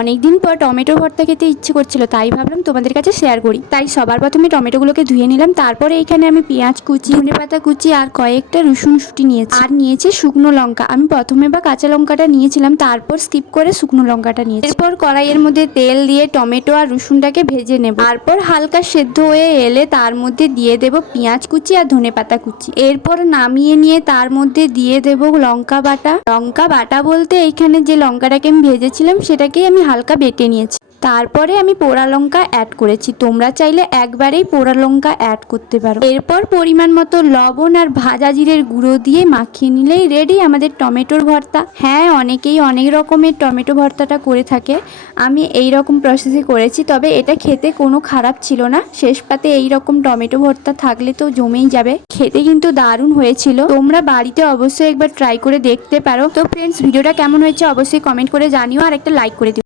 অনেকদিন পর টমেটো ভর্তা খেতে ইচ্ছে করছিল, তাই ভাবলাম তোমাদের কাছে শেয়ার করি। তাই সবার প্রথমে টমেটোগুলোকে ধুয়ে নিলাম। তারপরে এখানে আমি পেঁয়াজ কুচি, ধনেপাতা কুচি আর কয়েকটা রসুন শুটি নিয়েছি, আর নিয়েছি শুকনো লঙ্কা। আমি প্রথমে কাঁচা লঙ্কাটা নিয়েছিলাম, তারপর স্কিপ করে শুকনো লঙ্কাটা নিয়েছি। এরপর কড়াইয়ের মধ্যে তেল দিয়ে টমেটো আর রসুনটাকে ভেজে নেব। তারপর হালকা সেদ্ধ হয়ে এলে তার মধ্যে দিয়ে দেব পেঁয়াজ কুচি আর ধনেপাতা কুচি। এরপর নামিয়ে নিয়ে তার মধ্যে দিয়ে দেব লঙ্কা বাটা। লঙ্কা বাটা বলতে এইখানে যে লঙ্কাটাকে আমি ভেজেছিলাম সেটাকেই আমি হালকা বেটে নিয়েছি। তারপরে আমি পোড়া লঙ্কা অ্যাড করেছি, তোমরা চাইলে একবারেই পোড়া লঙ্কা অ্যাড করতে পারো। এরপর পরিমাণ মতো লবণ আর ভাজা জিরের গুঁড়ো দিয়ে মাখিয়ে নিলেই রেডি আমাদের টমেটোর ভর্তা। হ্যাঁ, অনেকেই অনেক রকমের টমেটো ভর্তাটা করে থাকে, আমি এই রকম প্রসেসে করেছি, তবে এটা খেতে কোনো খারাপ ছিল না। শেষ পাতে এই রকম টমেটো ভর্তা থাকলে তো জমেই যাবে, খেতে কিন্তু দারুণ হয়েছিল। তোমরা বাড়িতে অবশ্যই একবার ট্রাই করে দেখতে পারো। তো ফ্রেন্ডস, ভিডিওটা কেমন হয়েছে অবশ্যই কমেন্ট করে জানিও আর একটা লাইক করে দিও।